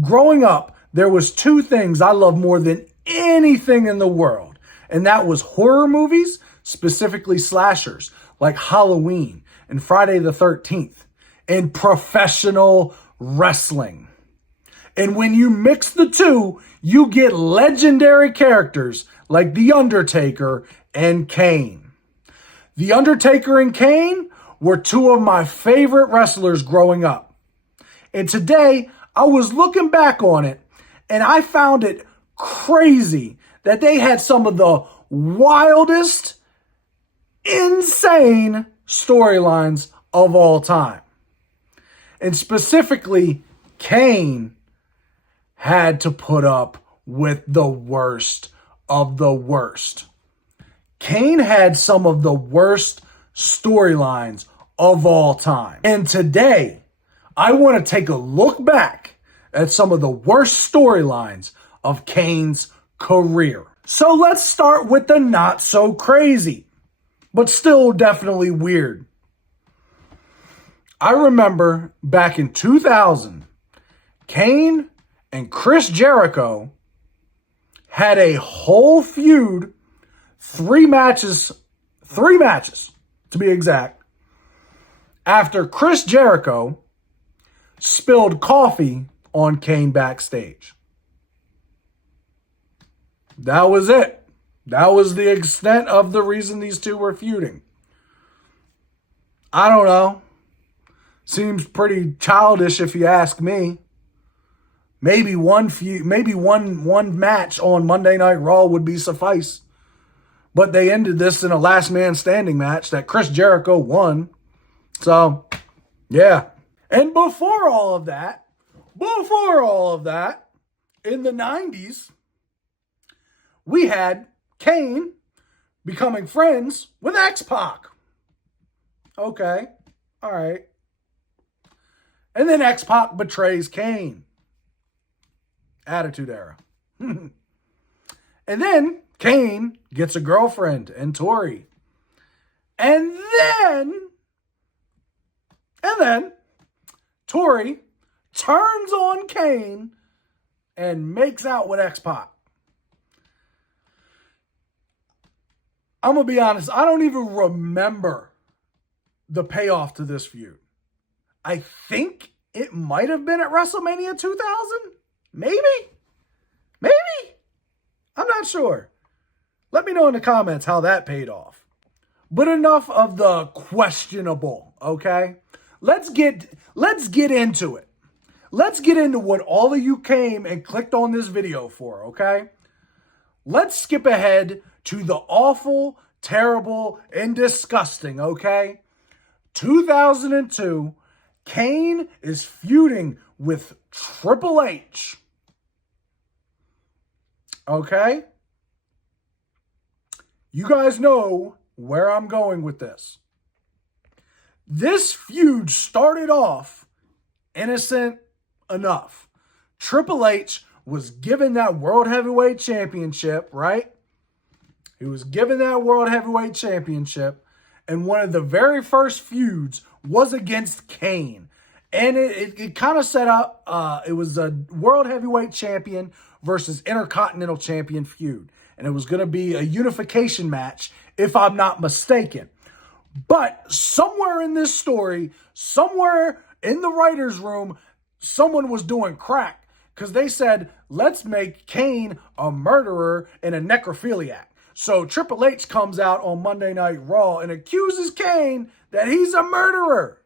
Growing up, there was two things I love more than anything in the world, and that was horror movies, specifically slashers like Halloween and Friday the 13th, and professional wrestling. And when you mix the two, you get legendary characters like The Undertaker and Kane. The Undertaker and Kane were two of my favorite wrestlers growing up. And today, I was looking back on it, and I found it crazy that they had some of the wildest, insane storylines of all time. And specifically, Kane had to put up with the worst of the worst. Kane had some of the worst storylines of all time. And today, I want to take a look back at some of the worst storylines of Kane's career. So let's start with the not so crazy, but still definitely weird. I remember back in 2000, Kane and Chris Jericho had a whole feud, three matches to be exact, after Chris Jericho spilled coffee on Kane backstage. That was it. That was the extent of the reason these two were feuding. I don't know. Seems pretty childish if you ask me. Maybe one match on Monday Night Raw would be suffice. But they ended this in a last man standing match that Chris Jericho won. So, yeah. And before all of that, in the 90s, we had Kane becoming friends with X-Pac. Okay. All right. And then X-Pac betrays Kane. Attitude Era. And then Kane gets a girlfriend and Tori. And then Tori turns on Kane and makes out with X-Pac. I'm going to be honest, I don't even remember the payoff to this feud. I think it might have been at WrestleMania 2000. Maybe. I'm not sure. Let me know in the comments how that paid off. But enough of the questionable, okay? Let's get into it. Let's get into what all of you came and clicked on this video for, okay? Let's skip ahead to the awful, terrible, and disgusting, okay? 2002, Kane is feuding with Triple H. Okay? You guys know where I'm going with this. This feud started off innocent enough. Triple H was given that World Heavyweight Championship, right? He was given that World Heavyweight Championship, and one of the very first feuds was against Kane. And it kind of set up, it was a World Heavyweight Champion versus Intercontinental Champion feud. And it was going to be a unification match, if I'm not mistaken. But somewhere in this story, somewhere in the writer's room, someone was doing crack. Because they said, let's make Kane a murderer and a necrophiliac. So Triple H comes out on Monday Night Raw and accuses Kane that he's a murderer.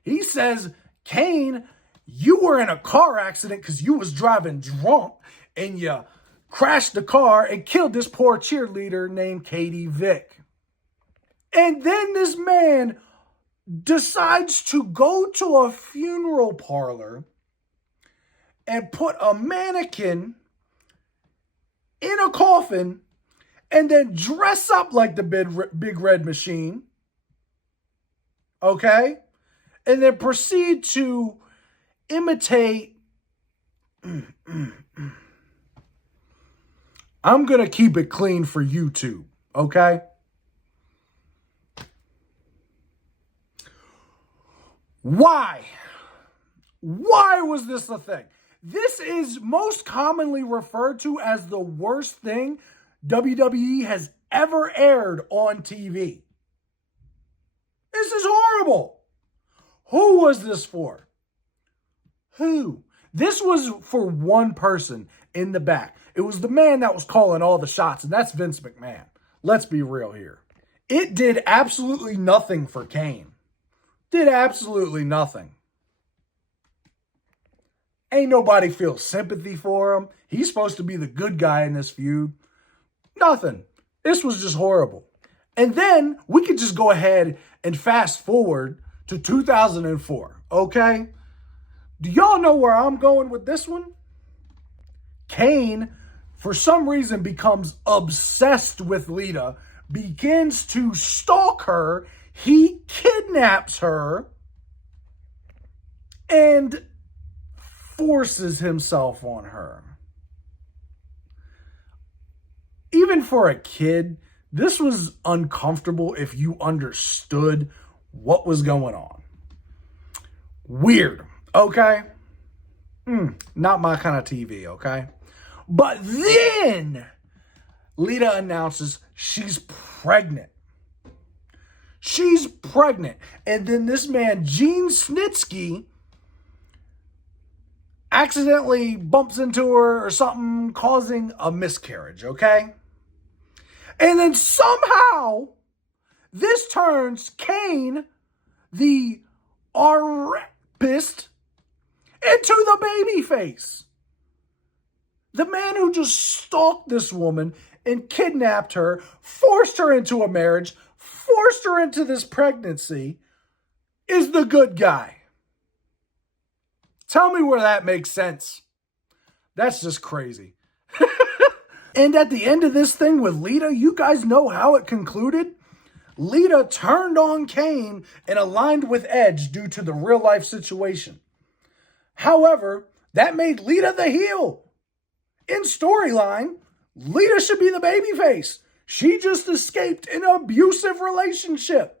He says, Kane, you were in a car accident because you was driving drunk and you crashed the car and killed this poor cheerleader named Katie Vick. And then this man decides to go to a funeral parlor and put a mannequin in a coffin and then dress up like the big red machine. Okay? And then proceed to imitate. I'm going to keep it clean for YouTube. Okay? Why? Why was this a thing? This is most commonly referred to as the worst thing WWE has ever aired on TV. This is horrible. Who was this for? Who? This was for one person in the back. It was the man that was calling all the shots, and that's Vince McMahon. Let's be real here. It did absolutely nothing for Kane. Did absolutely nothing. Ain't nobody feel sympathy for him. He's supposed to be the good guy in this feud. Nothing. This was just horrible. And then we could just go ahead and fast forward to 2004, okay? Do y'all know where I'm going with this one? Kane, for some reason, becomes obsessed with Lita, begins to stalk her, he kidnaps her, and forces himself on her. Even for a kid, this was uncomfortable if you understood what was going on. Weird, okay? Not my kind of TV, okay? But then Lita announces she's pregnant. She's pregnant. And then this man, Gene Snitsky, accidentally bumps into her or something, causing a miscarriage, okay? And then somehow, this turns Kane, the rapist, into the babyface. The man who just stalked this woman and kidnapped her, forced her into a marriage, forced her into this pregnancy, is the good guy. Tell me where that makes sense. That's just crazy. And at the end of this thing with Lita, you guys know how it concluded? Lita turned on Kane and aligned with Edge due to the real life situation. However, that made Lita the heel. In storyline, Lita should be the babyface. She just escaped an abusive relationship.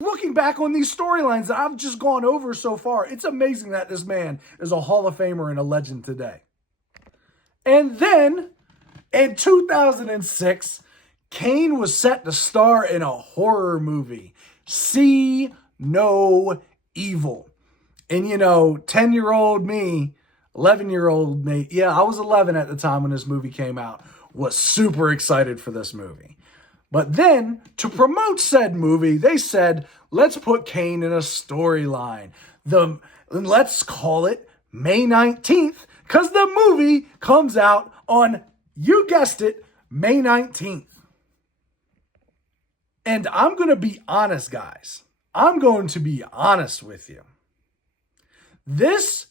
Looking back on these storylines that I've just gone over so far, it's amazing that this man is a Hall of Famer and a legend today. And then, in 2006, Kane was set to star in a horror movie, See No Evil. And 10-year-old me, 11-year-old me, I was 11 at the time when this movie came out, was super excited for this movie. But then, to promote said movie, they said, let's put Kane in a storyline. Let's call it May 19th, because the movie comes out on, you guessed it, May 19th. And I'm going to be honest, guys. I'm going to be honest with you. This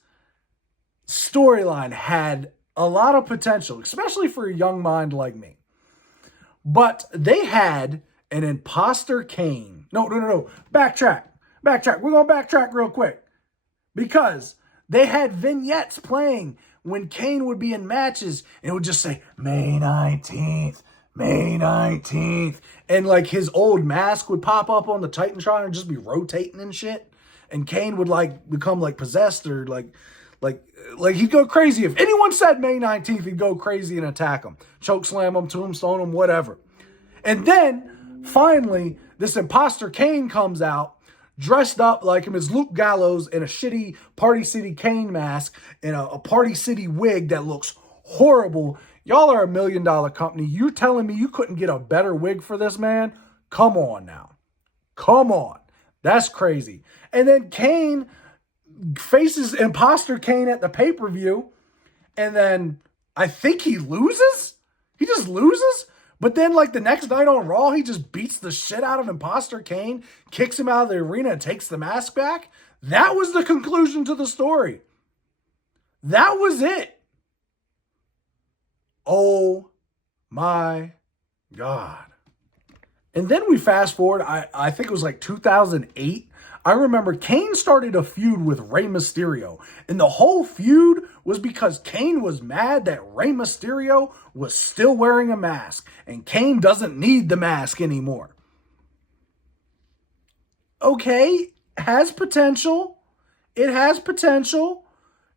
storyline had a lot of potential, especially for a young mind like me. But they had an imposter Kane. No. Backtrack. We're going to backtrack real quick. Because they had vignettes playing when Kane would be in matches and it would just say, May 19th, May 19th. And like his old mask would pop up on the Titantron and just be rotating and shit. And Kane would become possessed or he'd go crazy. If anyone said May 19th, he'd go crazy and attack him. Choke slam him, tombstone him, whatever. And then, finally, this imposter Kane comes out, dressed up like him as Luke Gallows in a shitty Party City Kane mask and a Party City wig that looks horrible. Y'all are $1 million company. You're telling me you couldn't get a better wig for this man? Come on now. Come on. That's crazy. And then Kane faces imposter Kane at the pay-per-view, and then I think he loses? He just loses? But then the next night on Raw, he just beats the shit out of imposter Kane, kicks him out of the arena, and takes the mask back? That was the conclusion to the story. That was it. Oh my God. And then we fast forward, I think it was 2008. I remember Kane started a feud with Rey Mysterio. And the whole feud was because Kane was mad that Rey Mysterio was still wearing a mask. And Kane doesn't need the mask anymore. Okay, has potential. It has potential.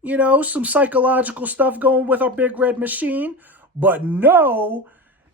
some psychological stuff going with our big red machine. But no,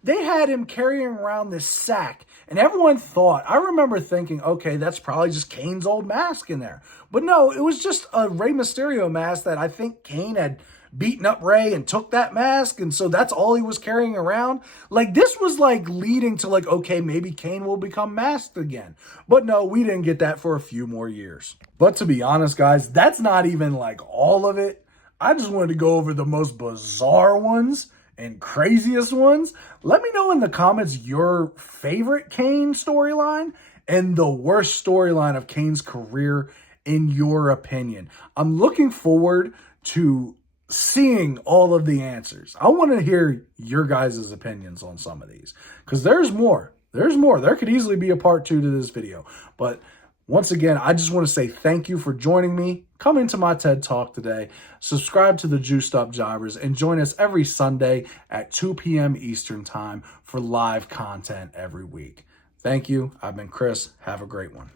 they had him carrying around this sack. And everyone thought, I remember thinking, okay, that's probably just Kane's old mask in there. But no, it was just a Rey Mysterio mask that I think Kane had beaten up Rey and took that mask. And so that's all he was carrying around. Like, this was like leading to like, okay, maybe Kane will become masked again. But no, we didn't get that for a few more years. But to be honest, guys, that's not even like all of it. I just wanted to go over the most bizarre ones and craziest ones. Let me know in the comments your favorite Kane storyline and the worst storyline of Kane's career in your opinion. I'm looking forward to seeing all of the answers. I want to hear your guys' opinions on some of these because there's more. There's more. There could easily be a part 2 to this video. But once again, I just want to say thank you for joining me. Come into my TED Talk today. Subscribe to the Juiced Up Jobbers and join us every Sunday at 2 p.m. Eastern Time for live content every week. Thank you. I've been Chris. Have a great one.